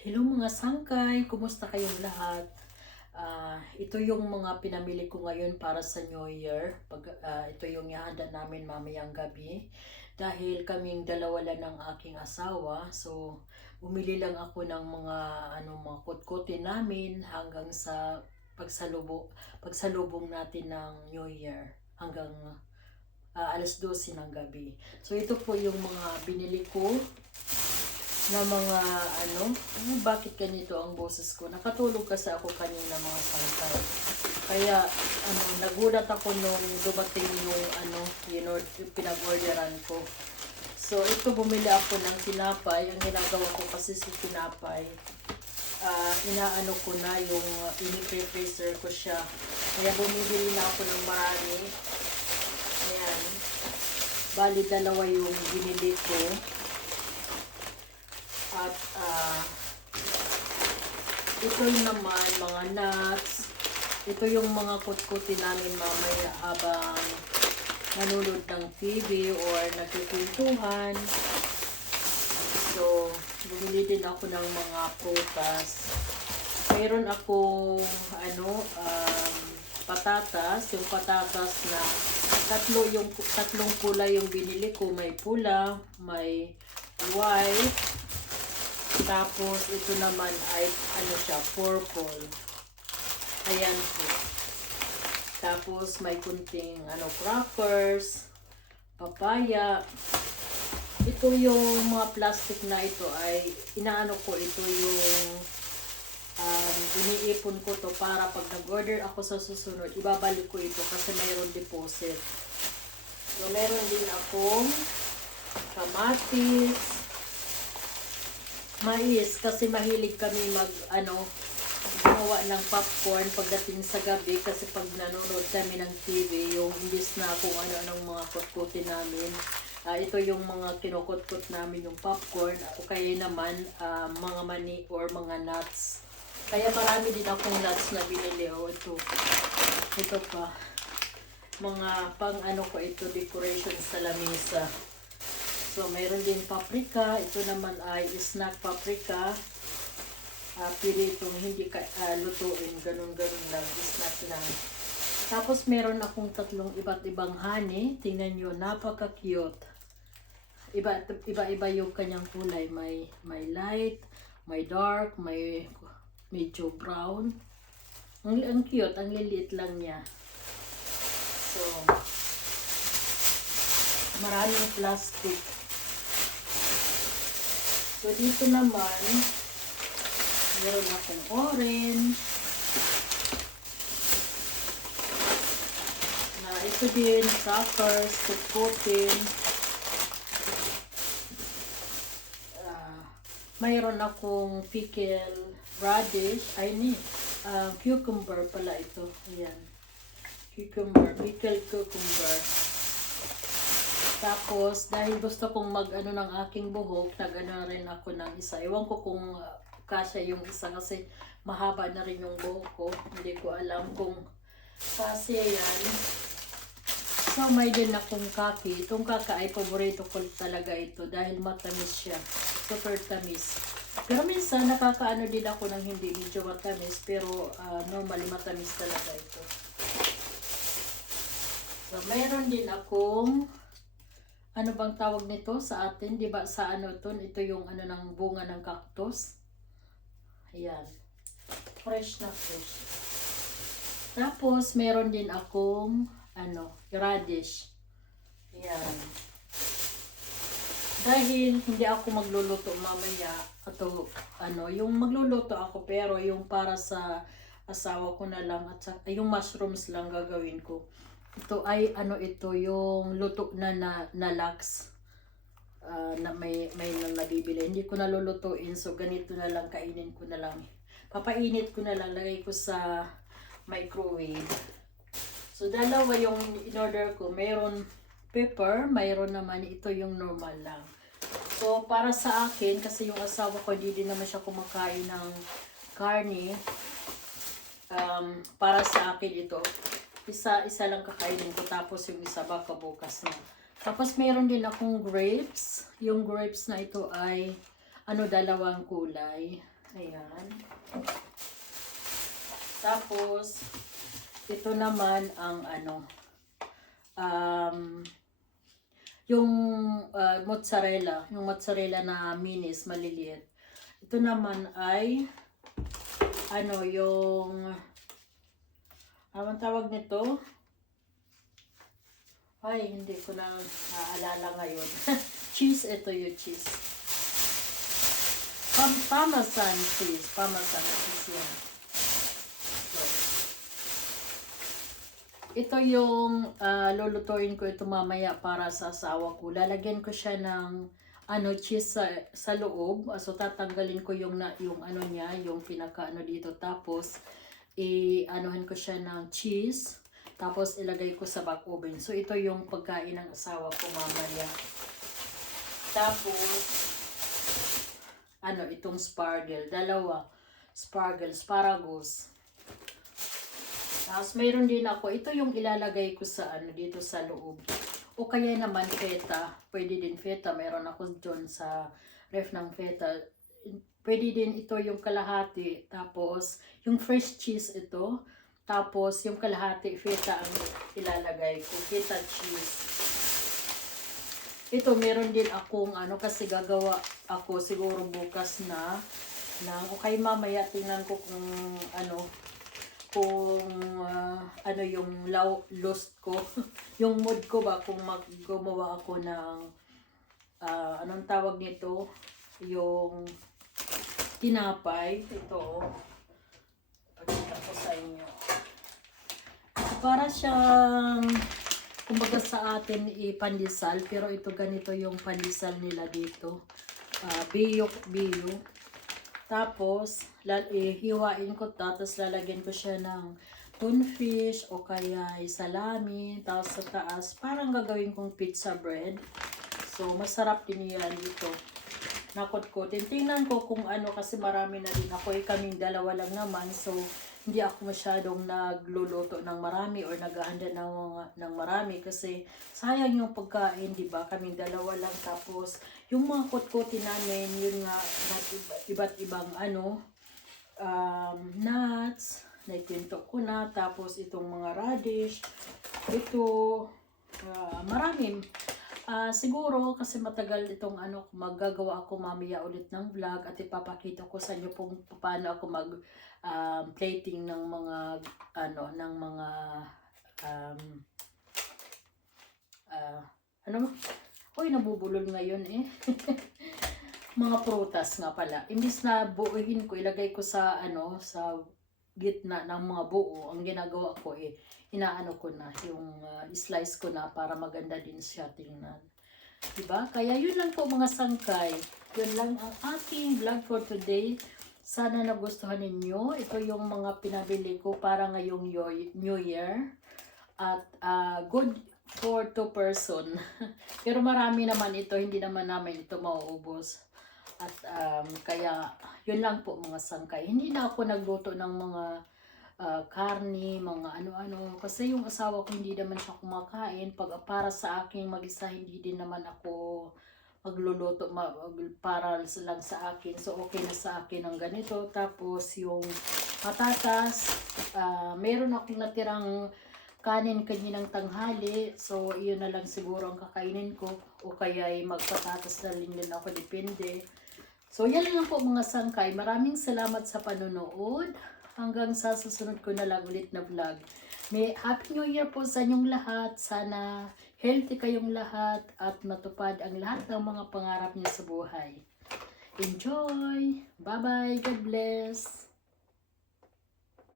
Hello mga sangkay, kumusta kayong lahat? Ito yung mga pinamili ko ngayon para sa New Year. Ito yung ihanda namin mamayang gabi. Dahil kaming dalawa lang ng aking asawa, so bumili lang ako ng mga kutkutin namin hanggang sa pagsalubong natin ng New Year hanggang alas 12 ng gabi. So ito po yung mga binili ko na mga bakit ganito ang boses ko? Nakatulog kasi ako kanina mga sangkay. Kaya nagulat ako nung dumating yung yung pinag-orderan ko. So ito bumili ako ng tinapay. Ang ginagawa ko kasi si tinapay, inaano ko na yung ini-freezer ko siya. Kaya bumibili na ako ng marami. Ayan. Bali dalawa yung binili ko. At ito naman mga nuts. Ito yung mga kutkutin namin mamaya habang nanonood ng TV or nagkikwentuhan. So, bumili din ako ng mga prutas. Mayroon akong patatas. Yung patatas na tatlong kulay yung binili ko. May pula, may white. Tapos, ito naman ay, purple. Ayan po. Tapos, may kunting, crackers, papaya. Ito yung mga plastic na ito ay, inaano ko, ito yung, iniipon ko to para pag nag-order ako sa susunod, ibabalik ko ito kasi mayroon deposit. So, meron din akong kamatis, mais kasi mahilig kami gumawa ng popcorn pagdating sa gabi kasi pag nanonood kami ng TV, yung imbis na kung ano-anong mga kutkutin namin, ito yung mga kinukutkot namin yung popcorn o kaya naman mga mani or mga nuts. Kaya marami din akong nuts na binili. Ito pa. Mga pang ko ito, decoration sa lamesa. So, mayroon din paprika. Ito naman ay snack paprika. Pwede itong hindi lutuin. Ganun-ganun lang. Snack lang. Tapos, meron akong tatlong iba't ibang honey. Tingnan nyo, napaka-cute. Iba-iba yung kanyang kulay. May light, may dark, may medyo brown. Ang cute. Ang liliit lang niya. So, maraming plastic. So, dito naman, meron akong orange. Ito din, suckers, kutkutin. Mayroon akong pickle radish. Cucumber pala ito. Ayan. Cucumber, pickled cucumber. Tapos, dahil gusto kong ng aking buhok, nag-ano rin ako ng isa. Ewan ko kung kasya yung isa kasi mahaba na rin yung buhok ko. Hindi ko alam kung kasya yan. So, may din akong kaki. Itong kaka ay paborito ko talaga ito dahil matamis siya. Super tamis. Pero minsan, nakakaano din ako ng hindi medyo matamis. Pero normally matamis talaga ito. So, mayroon din akong ano bang tawag nito sa atin? Di ba sa ito yung ng bunga ng cactus. Ayan. Fresh na fresh. Tapos, meron din akong radish. Ayan. Dahil hindi ako magluluto mamaya, yung magluluto ako pero yung para sa asawa ko na lang at yung mushrooms lang gagawin ko. Ito ay ito yung luto na lax na may nabibili. Hindi ko na lulutuin, so ganito na lang, kainin ko na lang. Papainit ko na lang, lagay ko sa microwave. So dalawa yung in-order ko. Mayroon pepper, mayroon naman ito yung normal lang. So para sa akin, kasi yung asawa ko hindi din naman siya kumakain ng karne, para sa akin ito isa lang kakainin ko, tapos yung isa baka bukas na. Tapos meron din akong grapes. Yung grapes na ito ay dalawang kulay. Ayan. Tapos, ito naman ang ano, um, yung yung mozzarella na minis, maliliit. Ito naman ay, ano, yung, anong tawag nito? Ay, hindi ko na naalala ngayon. Cheese, ito yung cheese. Parmesan cheese. Parmesan cheese yan. So, ito yung lulutuin ko ito mamaya para sa asawa ko. Lalagyan ko siya ng ano, cheese sa loob. So, tatanggalin ko yung ano niya, yung pinaka ano dito. Tapos, anuhan ko siya ng cheese. Tapos, ilagay ko sa back oven. So, ito yung pagkain ng asawa ko mamaya. Tapos, ano, itong spargel. Dalawa. Asparagus. Tapos, mayroon din ako. Ito yung ilalagay ko sa ano, dito sa loob. O kaya naman feta. Pwede din feta. Mayroon ako dyan sa ref ng feta. Pwede din ito yung kalahati. Tapos, yung fresh cheese ito. Tapos, yung kalahati, feta ang ilalagay ko. Feta cheese. Ito, meron din akong ano, kasi gagawa ako siguro bukas na okay, mamaya tingnan ko kung ano yung lost ko. Yung mood ko ba, kung gumawa ako ng, anong tawag nito? Yung tinapay. Ito, pagkita ko sa inyo. Para siyang, kumbaga sa atin pandesal, pero ito ganito yung pandesal nila dito. Biyok. Tapos, hiwain ko tapos lalagyan ko siya ng tunfish o kaya salami. Tapos sa taas, parang gagawin kong pizza bread. So, masarap din yan dito. Nakot-kotin. Tingnan ko kung ano, kasi marami na din ako. Kaming dalawa lang naman. So, hindi ako masyadong nagluluto ng marami or naghahanda ng marami kasi sayang yung pagkain, di ba? Kaming dalawa lang. Tapos, yung mga kot-kotin namin, yun nga, iba't ibang nuts, naitinto ko na. Tapos, itong mga radish, ito, maraming. Siguro kasi matagal itong maggagawa ako mamaya ulit ng vlog at ipapakita ko sa inyo kung paano ako mag plating ng mga nabubulol ngayon eh. Mga prutas nga pala. Imbis na buuhin ko, ilagay ko sa sa gitna ng mga buo, ang ginagawa ko inaano ko na, yung slice ko na para maganda din siya tingnan. Diba? Kaya yun lang po mga sangkay. Yun lang ang aking vlog for today. Sana nagustuhan ninyo. Ito yung mga pinabili ko para ngayong New Year. At good for 2 person. Pero marami naman ito. Hindi naman namin ito mauubos. At kaya yun lang po mga sangkay. Hindi na ako nagluto ng mga karni, mga ano-ano. Kasi yung asawa ko hindi naman siya kumakain. Para sa aking mag-isa, hindi din naman ako magluluto para lang sa akin. So, okay na sa akin ang ganito. Tapos, yung patatas, meron akong natirang kanin kaninang tanghali. So, iyon na lang siguro ang kakainin ko. O kaya magpatatas na din ako, depende. So, yan lang po mga sangkay. Maraming salamat sa panonood. Hanggang sa susunod ko na lang ulit na vlog. May Happy New Year po sa inyong lahat. Sana healthy kayong lahat at matupad ang lahat ng mga pangarap niyo sa buhay. Enjoy! Bye-bye! God bless!